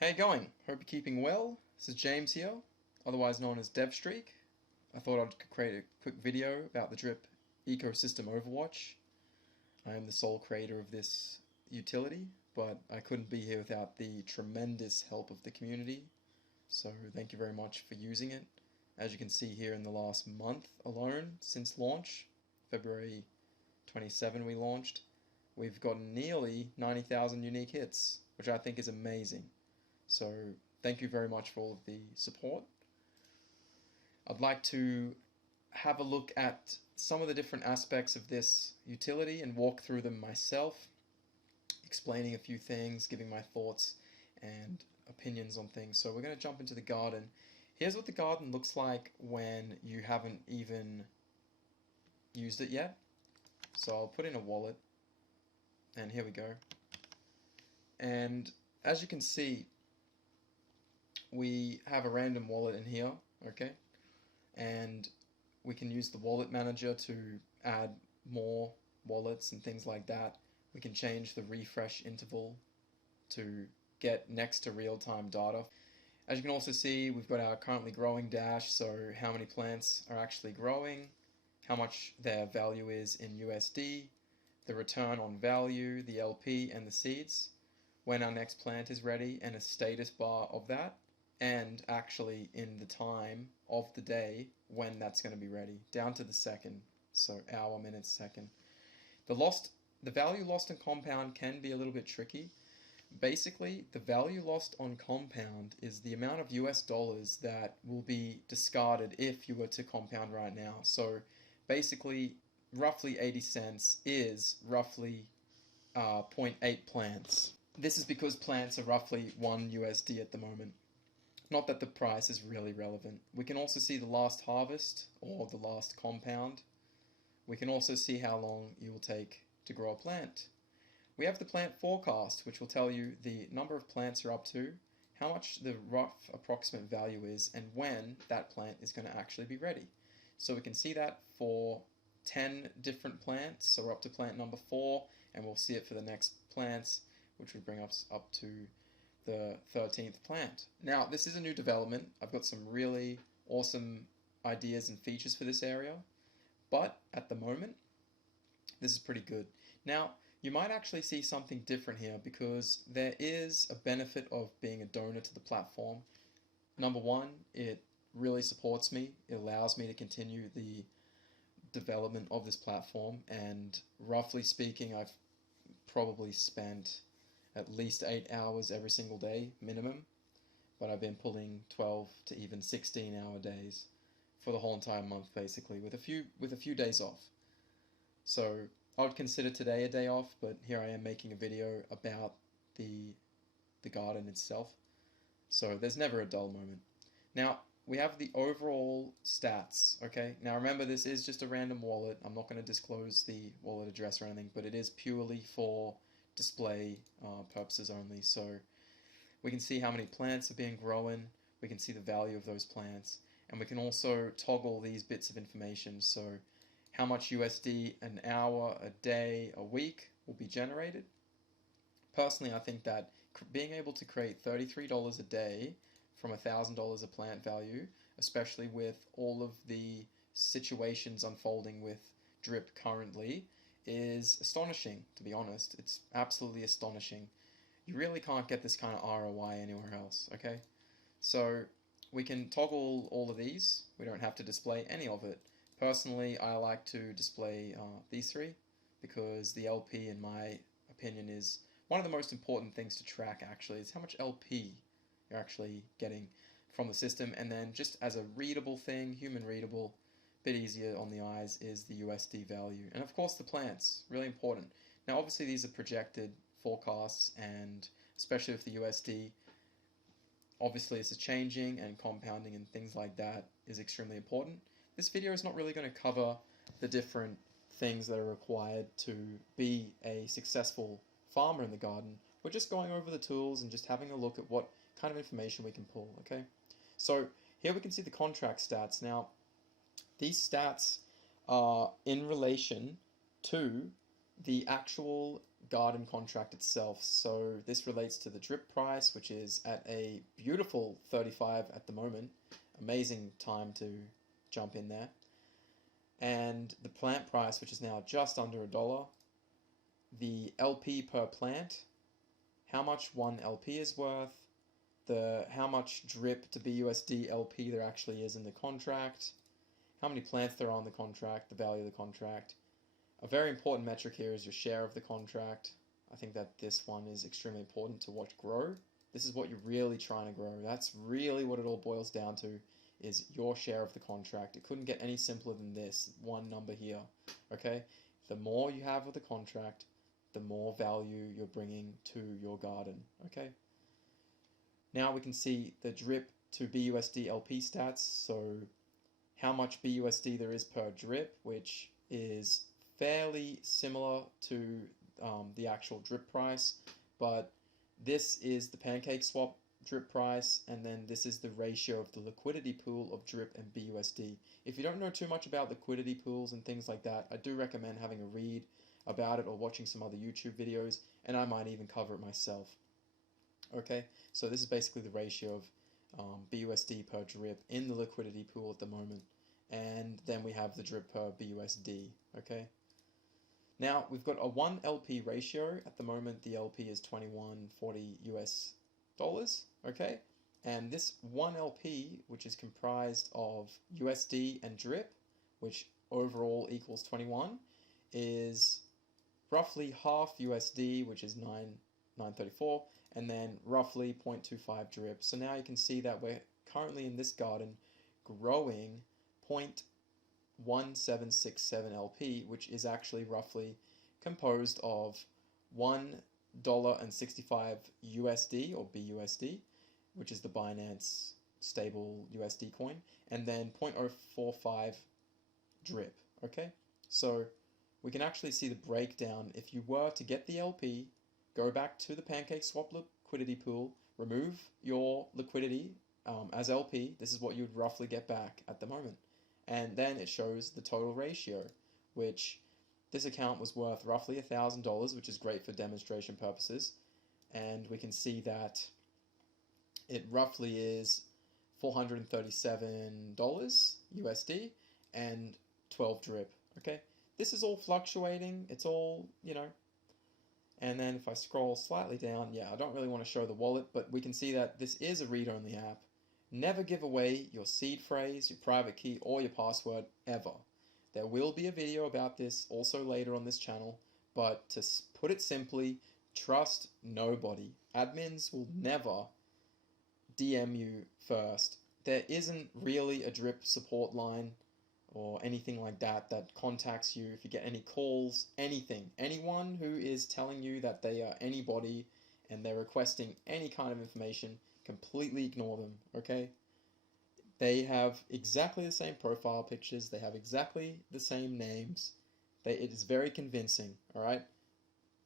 How you going? Hope you're keeping well. This is James here, otherwise known as DevStreak. I thought I'd create a quick video about the Drip ecosystem Overwatch. I am the sole creator of this utility, but I couldn't be here without the tremendous help of the community. So thank you very much for using it. As you can see here in the last month alone since launch, February 27 we launched, we've gotten nearly 90,000 unique hits, which I think is amazing. So thank you very much for all of the support. I'd like to have a look at some of the different aspects of this utility and walk through them myself, explaining a few things, giving my thoughts and opinions on things. So we're going to jump into the garden. Here's what the garden looks like when you haven't even used it yet. So I'll put in a wallet, and here we go. And as you can see, we have a random wallet in here, okay? And we can use the wallet manager to add more wallets and things like that. We can change the refresh interval to get next to real-time data. As you can also see, we've got our currently growing dash, so how many plants are actually growing, how much their value is in USD, the return on value, the LP, and the seeds, when our next plant is ready, and a status bar of that, and actually in the time of the day when that's going to be ready, down to the second, so hour, minute, second. The value lost on compound can be a little bit tricky. Basically, the value lost on compound is the amount of US dollars that will be discarded if you were to compound right now. So basically, roughly 80 cents is roughly 0.8 plants. This is because plants are roughly 1 USD at the moment. Not that the price is really relevant. We can also see the last harvest or the last compound. We can also see how long you will take to grow a plant. We have the plant forecast, which will tell you the number of plants you're up to, how much the rough approximate value is, and when that plant is going to actually be ready. So we can see that for 10 different plants. So we're up to plant number 4, and we'll see it for the next plants, which would bring us up to the 13th plant. Now, this is a new development. I've got some really awesome ideas and features for this area, but at the moment, this is pretty good. Now, you might actually see something different here because there is a benefit of being a donor to the platform. Number one, it really supports me. It allows me to continue the development of this platform, and roughly speaking, I've probably spent at least 8 hours every single day minimum, but I've been pulling 12 to even 16-hour days for the whole entire month, basically, with a few days off. So I would consider today a day off, but here I am making a video about the garden itself. So there's never a dull moment. Now, we have the overall stats, okay? Now remember, this is just a random wallet. I'm not going to disclose the wallet address or anything, but it is purely for display purposes only. So we can see how many plants are being grown, we can see the value of those plants, and we can also toggle these bits of information. So how much USD an hour, a day, a week will be generated. Personally, I think that being able to create $33 a day from $1,000 a plant value, especially with all of the situations unfolding with Drip currently, is astonishing, to be honest. It's absolutely astonishing. You really can't get this kind of ROI anywhere else, okay? So we can toggle all of these. We don't have to display any of it. Personally, I like to display these three because the LP, in my opinion, is one of the most important things to track, actually. It's how much LP you're actually getting from the system. And then just as a readable thing, human readable, bit easier on the eyes, is the USD value. And of course the plants, really important. Now obviously these are projected forecasts, and especially with the USD, obviously this is changing, and compounding and things like that is extremely important. This video is not really going to cover the different things that are required to be a successful farmer in the garden. We're just going over the tools and just having a look at what kind of information we can pull, okay? So here we can see the contract stats. Now, these stats are in relation to the actual garden contract itself. So this relates to the drip price, which is at a beautiful 35 at the moment. Amazing time to jump in there. And the plant price, which is now just under $1. The LP per plant, how much one LP is worth, how much drip to BUSD LP there actually is in the contract, how many plants there are on the contract, the value of the contract. A very important metric here is your share of the contract. I think that this one is extremely important to watch grow. This is what you're really trying to grow. That's really what it all boils down to, is your share of the contract. It couldn't get any simpler than this one number here, okay? The more you have of the contract, the more value you're bringing to your garden, okay? Now we can see the drip to BUSD LP stats, so how much BUSD there is per drip, which is fairly similar to the actual drip price, but this is the pancake swap drip price, and then this is the ratio of the liquidity pool of drip and BUSD. If you don't know too much about liquidity pools and things like that, I do recommend having a read about it or watching some other YouTube videos, and I might even cover it myself. Okay, so this is basically the ratio of BUSD per drip in the liquidity pool at the moment, and then we have the drip per BUSD, okay? Now, we've got a 1 LP ratio. At the moment, the LP is $21.40 US, okay? And this 1 LP, which is comprised of USD and drip, which overall equals 21, is roughly half USD, which is 934, and then roughly 0.25 drip. So now you can see that we're currently in this garden growing 0.1767 LP, which is actually roughly composed of $1.65 USD or BUSD, which is the Binance stable USD coin, and then 0.045 drip, okay? So we can actually see the breakdown. If you were to get the LP, go back to the pancake swap liquidity pool, remove your liquidity as LP, this is what you'd roughly get back at the moment. And then it shows the total ratio, which this account was worth roughly $1,000, which is great for demonstration purposes. And we can see that it roughly is $437 USD and 12 drip, okay? This is all fluctuating, it's all, you know. And then if I scroll slightly down, yeah, I don't really want to show the wallet, but we can see that this is a read-only app. Never give away your seed phrase, your private key, or your password, ever. There will be a video about this also later on this channel, but to put it simply, trust nobody. Admins will never DM you first. There isn't really a drip support line or anything like that that contacts you if you get any calls, anything. Anyone who is telling you that they are anybody and they're requesting any kind of information, completely ignore them, okay? They have exactly the same profile pictures, they have exactly the same names. It is very convincing, alright?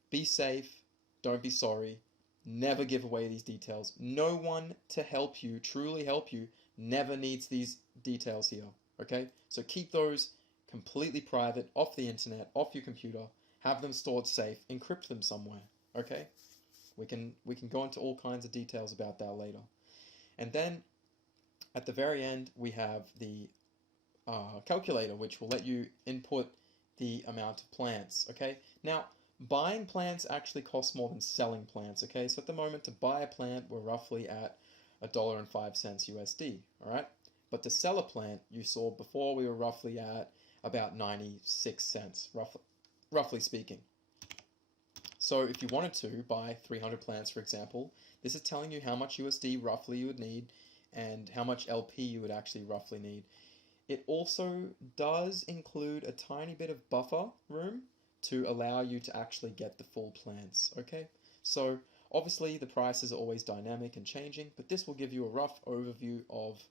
Be safe, don't be sorry, never give away these details. No one to help you, truly help you, never needs these details here, okay? So keep those completely private, off the internet, off your computer, have them stored safe, encrypt them somewhere, okay? We can go into all kinds of details about that later. And then at the very end, we have the calculator, which will let you input the amount of plants, okay? Now, buying plants actually costs more than selling plants, okay? So at the moment, to buy a plant, we're roughly at $1.05 USD, all right? But to sell a plant, you saw before we were roughly at about 96 cents, roughly speaking. So if you wanted to buy 300 plants, for example, this is telling you how much USD roughly you would need and how much LP you would actually roughly need. It also does include a tiny bit of buffer room to allow you to actually get the full plants, okay? So obviously the prices are always dynamic and changing, but this will give you a rough overview of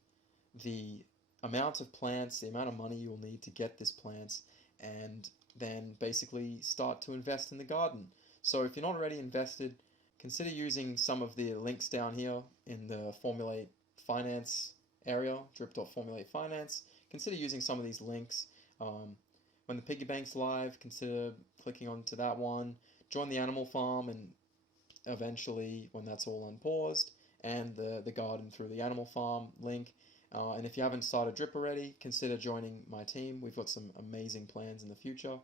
the amount of plants, the amount of money you'll need to get this plants, and then basically start to invest in the garden. So if you're not already invested, consider using some of the links down here in the Formulate Finance area, Drip.Formulate Finance. Consider using some of these links. When the piggy bank's live, consider clicking onto that one. join the animal farm, and eventually, when that's all unpaused, and the garden through the animal farm link. And if you haven't started Drip already, consider joining my team. We've got some amazing plans in the future.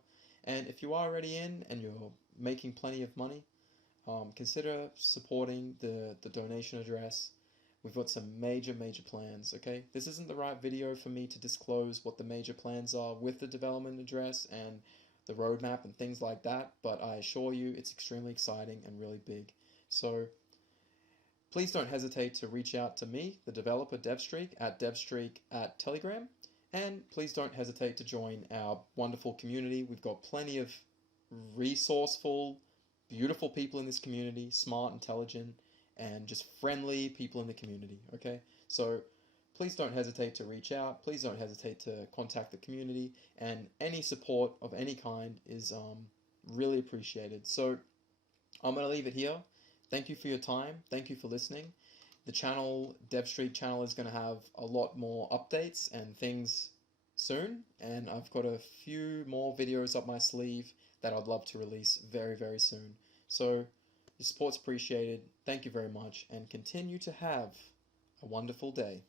And if you are already in and you're making plenty of money, consider supporting the donation address. We've got some major plans, okay? This isn't the right video for me to disclose what the major plans are with the development address and the roadmap and things like that, but I assure you it's extremely exciting and really big. So please don't hesitate to reach out to me, the developer DevStreak, at DevStreak at Telegram, and please don't hesitate to join our wonderful community. We've got plenty of resourceful, beautiful people in this community, smart, intelligent, and just friendly people in the community, okay? So please don't hesitate to reach out. Please don't hesitate to contact the community, and any support of any kind is really appreciated. So I'm going to leave it here. Thank you for your time. Thank you for listening. The channel, DevStreak channel, is going to have a lot more updates and things soon, and I've got a few more videos up my sleeve that I'd love to release very soon. So your support's appreciated. Thank you very much, and continue to have a wonderful day.